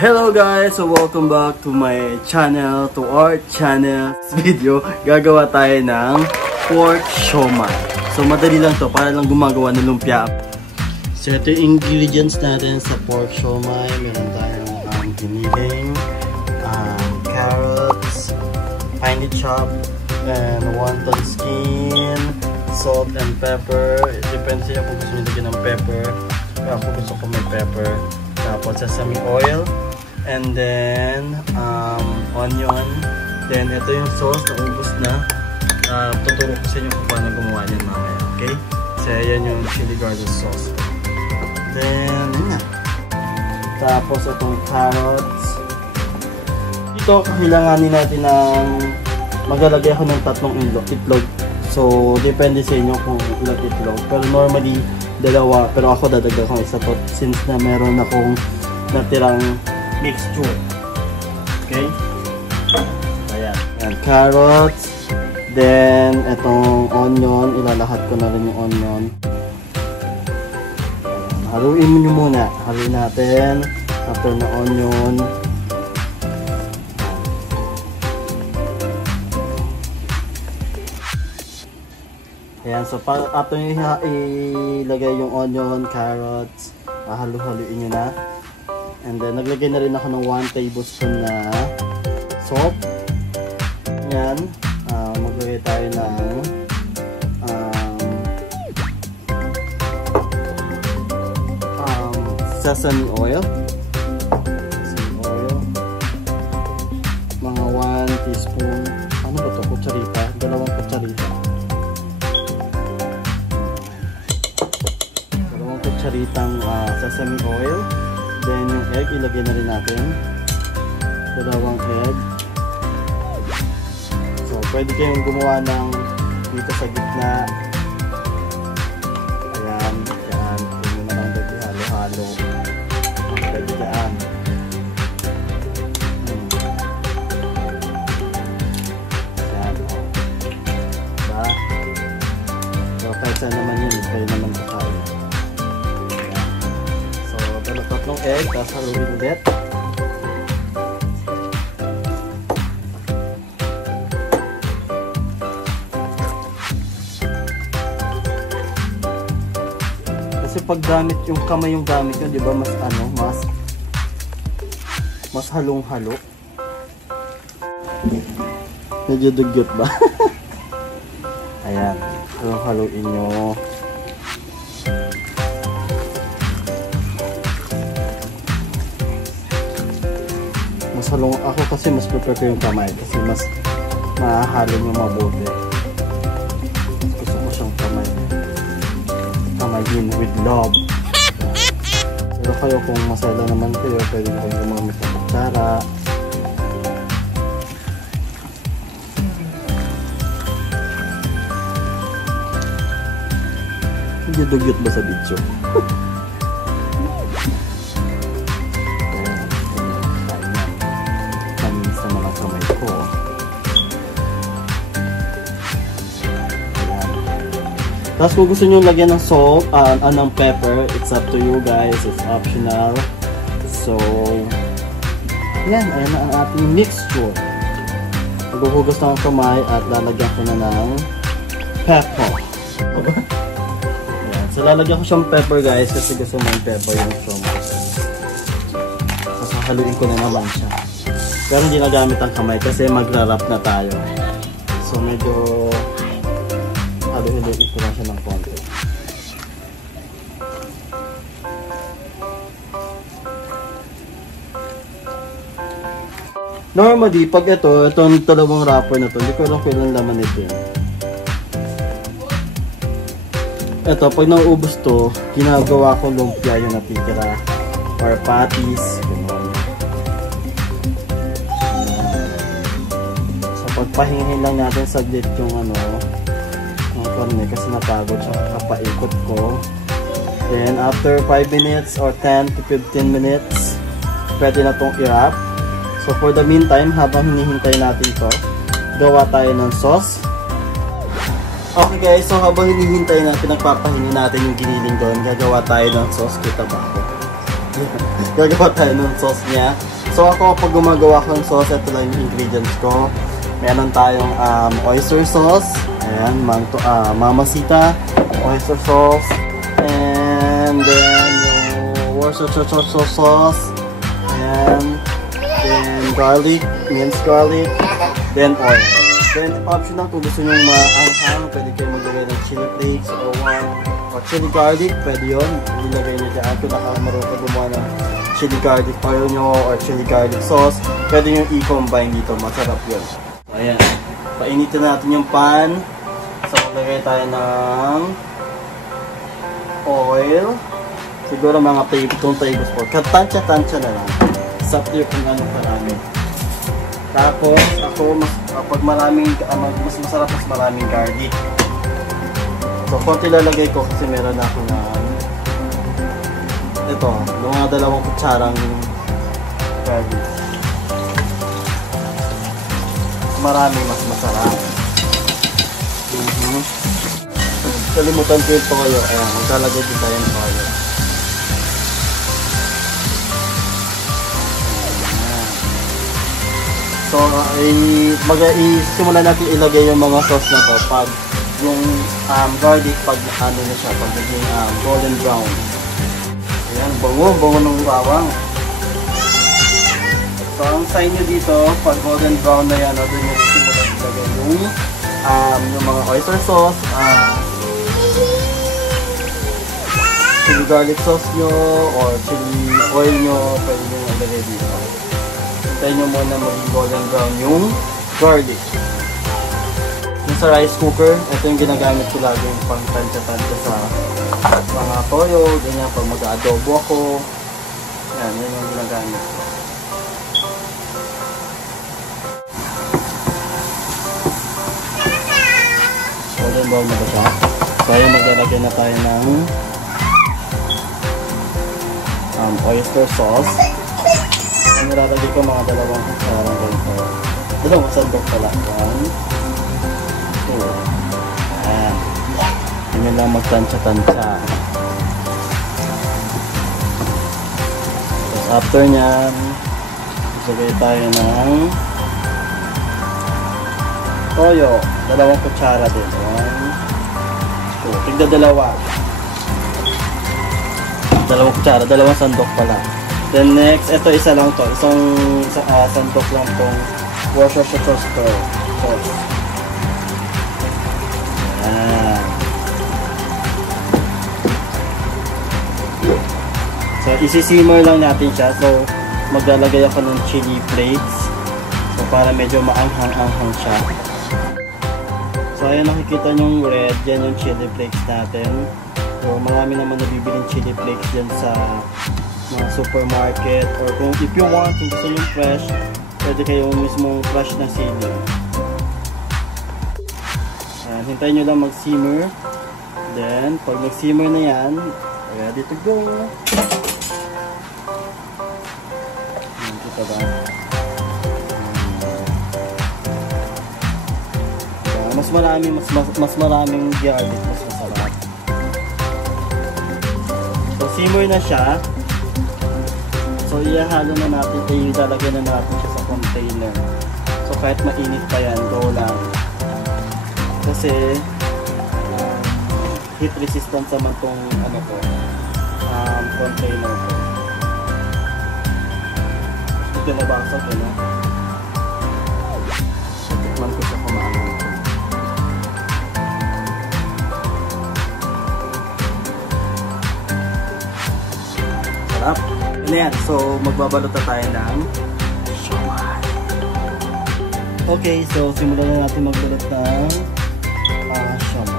Hello guys! So welcome back to my channel, to our channel. This video, gagawa tayo ng pork siomai. So madali lang to, para lang gumagawa ng lumpia. So ito yung ingredients natin sa pork siomai. Meron tayong giniling, carrots, finely chopped, and wonton skin, salt and pepper. Depende sa inyo kung gusto nyo lagyan ng pepper. Pero ako gusto ko may pepper. Tapos sesame oil. And then, onion. Then, ito yung sauce na ubos na. Tuturo ko sa inyo kung paano gumawa niyan mamaya. Okay? So, yan yung chili garlic sauce. Then, yun na. Tapos, itong carrots. Ito, kailanganin natin ng maglalagay ako ng 3 itlog. So, depende sa inyo kung ilang itlog. Pero normally, 2. Pero ako dadagdag ko isa to since na meron akong natirang mixture. Okay? Ayan. Ayan. Carrots. Then, itong onion. Ilalahat ko na rin yung onion. Ayan. Haluin nyo muna. Haluin natin. After na onion. Ayan. So, after nyo ilagay yung onion, carrots, halu-haluin nyo na. And then, naglagay na rin ako ng 1 tablespoon na salt. Ayan. Maglagay tayo ng sesame oil. Sesame oil. Mga 1 teaspoon. Ano ba ito? Kutsarita. 2 kutsarita. 2 kutsaritang sesame oil. Then yung egg, ilagay na rin natin. 2 egg. So, pwede kayong gumawa ng dito sa gitna. Ayan. Ayan. Pwede mo na lang dito halo-halo. Pwede dyan. Ayan. Diba? So, kahit saan naman yun. Kayo naman kakain. Tatlong egg, tapos haluin ulit. Kasi pag gamit yung kamay yung gamit yun, di ba mas mas halong-halo. Medyo dugyot ba? Ayan, halong-haluin nyo. Salong ako kasi mas prefer ko yung kamay kasi mas mahalo yung mabuti. Gusto ko siyang kamayin with love. Pero kayo kung masala naman kayo, pwede kayo gumamit ng kutsara. Hindi dugyot ba sa video? Tapos kung gusto nyo lagyan ng salt, ng pepper, it's up to you guys, it's optional. So, yan, ayan na ang ating mixture. Maghuhugas na ang kamay at lalagyan ko na ng pepper. Ayan, so lalagyan ko siyang pepper guys kasi gusto mo yung pepper yung siomai. Tapos haluin ko na naman siya. Pero hindi nagamit ang kamay kasi magra-wrap na tayo. So medyo haluin ko na siya ng konti. Normally, pag itong 2 wrapper na to, hindi ko alam kung ilang laman ito. Ito, pag nauubos to, ginagawa ko lumpia yung natitira or patties. So, pagpahingahin lang natin saglit yung karne kasi napagod siya kapaikot ko. Then after 5 minutes or 10 to 15 minutes, pwede na itong i-wrap. So for the meantime, habang hinihintay natin to, gawa tayo ng sauce. Okay guys, so habang hinihintay natin, nagpapahingi natin yung giniling doon, gagawa tayo ng sauce. Kita ba ako? Gagawa tayo ng sauce niya. So ako, pag gumagawa ko ng sauce, ito lang yung ingredients ko. Meron tayong oyster sauce. Ayan, Mamacita oyster sauce. And then yung Worcestershire sauce. Ayan. Then garlic, minced garlic. Then oil. Then optional kung gusto nyo maanghang, pwede kayo maglagay ng chili flakes or chili garlic, pwede yun. Ilagay nyo dyan. Kung nakamarunong ka gumawa ng chili garlic oil nyo or chili garlic sauce, pwede nyo i-combine dito. Masarap yun. Ayan. Painitin natin yung pan. So, maglagay tayo ng oil. Siguro mga 2 tablespoon. Katansya-tansya na lang. Sa up to kung anong karami. Tapos, ako, pag maraming, mas masarap, mas maraming garlic. So, konti lalagay ko kasi meron ako na, ito, mga 2 kutsarang garlic. Marami, mas masarap. Kalimutan ko yung toyo. Ayan, maglalagay din tayo ng toyo. So, simulan natin ilagay yung mga sauce na to pag yung garlic, pag ano na siya, pag naging golden brown. Ayan, bango ng bawang. So, ang sign nyo dito, pag golden brown na yan, doon yung simulan ilagay yung mga oyster sauce, chili garlic sauce nyo, or chili oil nyo, pwede nyo ilagay dito. Hintayin nyo muna maging golden brown yung garlic. Yung sa rice cooker, ito yung ginagamit ko lagi yung pang tansya-tansya sa mga toyo, ganyan pag mag-adobo ako. Yan, yun yung ginagamit ko. Golden brown na ba siya? So ayan, maglalagay na tayo ng oyster sauce. Nilalagay ko mga 2 kutsarang ganito. 2 sandok pala. 1, 2. Ayan. Ganyan lang magtansya-tansya. Tapos after nyan, isagay tayo ng toyo. 2 kutsara din. 1, 2. Tigda 2. 2 kutsara. 2 sandok pala. Then next, ito isa lang to. Isang sandok lang tong Worcestershire sauce to. Ayan. So, isi-simmer lang natin siya. So, maglalagay ako ng chili flakes. So, para medyo maanghang-anghang siya. So, ayan, nakikita nyong red. Yan yung chili flakes natin. So, marami naman nabibiling chili flakes dyan sa mga supermarket, or kung if you want, kung gusto yung fresh, pwede kayong mismong fresh na sili. Hintayin nyo lang mag-simmer. Then, pag nag-simmer na yan, ready to go. Kita ba? Mas maraming garlic, mas masarap. So, simmer na siya. So, ihahalo na natin, ilalagay na natin siya sa container. So, kahit mainit pa yan, go lang. Kasi, heat resistant naman tong container ko. Ito nabasag yun, ha? Tikman ko siya kumain. Sarap! Ayan, so magbabalot na tayo ng siomai. Okay, so simulan na natin magbalot ng siomai.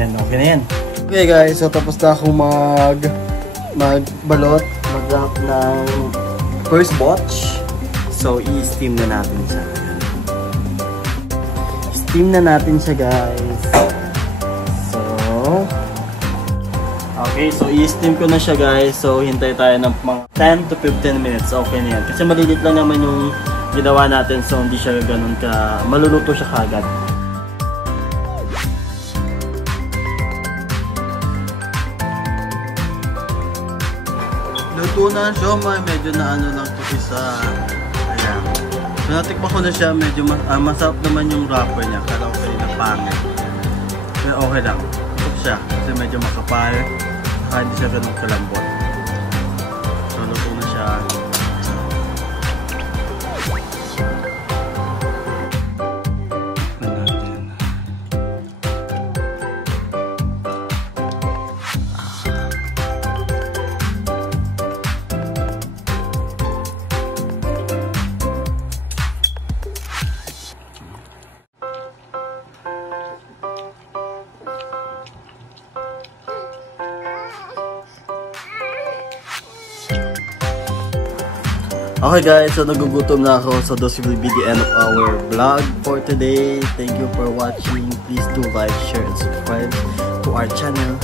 Yan, okay na yan. Okay guys, so tapos na akong magbalot, mag-wrap ng first batch. So, i-steam na natin siya. Steam na natin siya guys. So, okay, so i-steam ko na siya guys. So, hintay tayo ng mga 10 to 15 minutes. Okay na yan. Kasi malilit lang naman yung ginawa natin. So, hindi siya ganun ka, maluluto siya kagad. Luto na siya, medyo na ano lang ito isa. Ayan. So, natikman ko na siya, medyo masarap naman yung wrapper niya. Kala ko kanina pangit. Pero okay lang. Ito siya, kasi medyo makapal. Saka hindi siya ganun kalambot. So, luto na siya. Okay guys, so nagugutom na ako. So this will be the end of our vlog for today. Thank you for watching. Please do like, share, and subscribe to our channel.